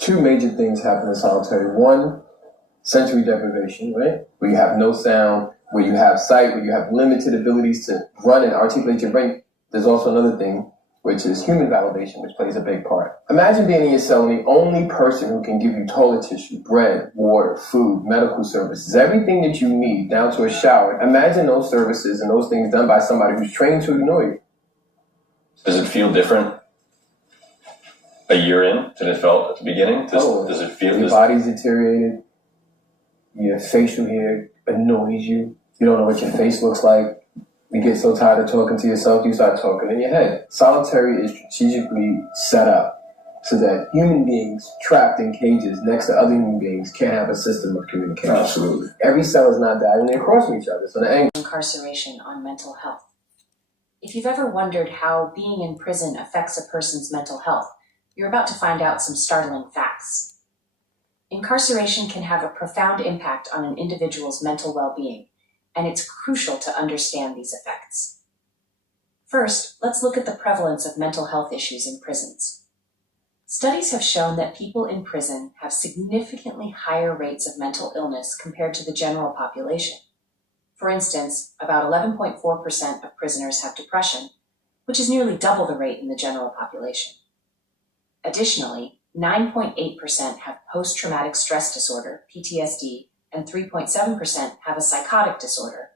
two major things happen in solitary. One, sensory deprivation, right? Where you have no sound, where you have sight, where you have limited abilities to run and articulate your brain. There's also another thing, which is human validation, which plays a big part. Imagine being in your cell and the only person who can give you toilet tissue, bread, water, food, medical services, everything that you need, down to a shower. Imagine those services and those things done by somebody who's trained to ignore you. Does it feel different a year in than it felt at the beginning? Does it feel... Your body's deteriorated. Your facial hair annoys you. You don't know what your face looks like. You get so tired of talking to yourself, you start talking in your head. Solitary is strategically set up so that human beings trapped in cages next to other human beings can't have a system of communication. Absolutely. Every cell is not diagonally across from each other. So the angle. Incarceration on mental health. If you've ever wondered how being in prison affects a person's mental health, you're about to find out some startling facts. Incarceration can have a profound impact on an individual's mental well-being, and it's crucial to understand these effects. First, let's look at the prevalence of mental health issues in prisons. Studies have shown that people in prison have significantly higher rates of mental illness compared to the general population. For instance, about 11.4% of prisoners have depression, which is nearly double the rate in the general population. Additionally, 9.8% have post-traumatic stress disorder, PTSD, and 3.7% have a psychotic disorder,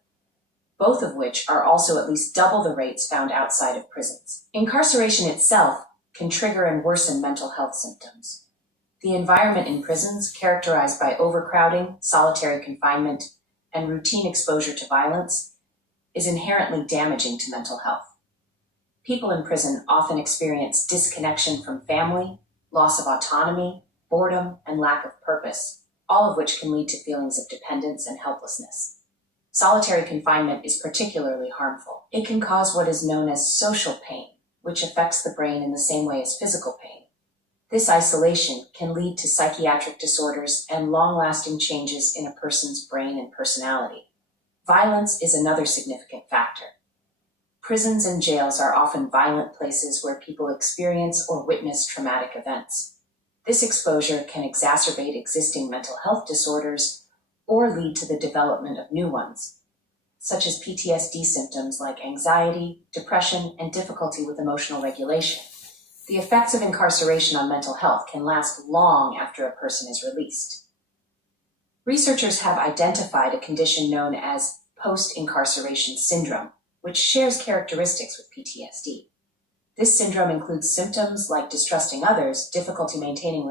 both of which are also at least double the rates found outside of prisons. Incarceration itself can trigger and worsen mental health symptoms. The environment in prisons, characterized by overcrowding, solitary confinement, and routine exposure to violence, is inherently damaging to mental health. People in prison often experience disconnection from family, loss of autonomy, boredom, and lack of purpose, all of which can lead to feelings of dependence and helplessness. Solitary confinement is particularly harmful. It can cause what is known as social pain, which affects the brain in the same way as physical pain. This isolation can lead to psychiatric disorders and long-lasting changes in a person's brain and personality. Violence is another significant factor. Prisons and jails are often violent places where people experience or witness traumatic events. This exposure can exacerbate existing mental health disorders or lead to the development of new ones, such as PTSD symptoms like anxiety, depression, and difficulty with emotional regulation. The effects of incarceration on mental health can last long after a person is released. Researchers have identified a condition known as post-incarceration syndrome, which shares characteristics with PTSD. This syndrome includes symptoms like distrusting others, difficulty maintaining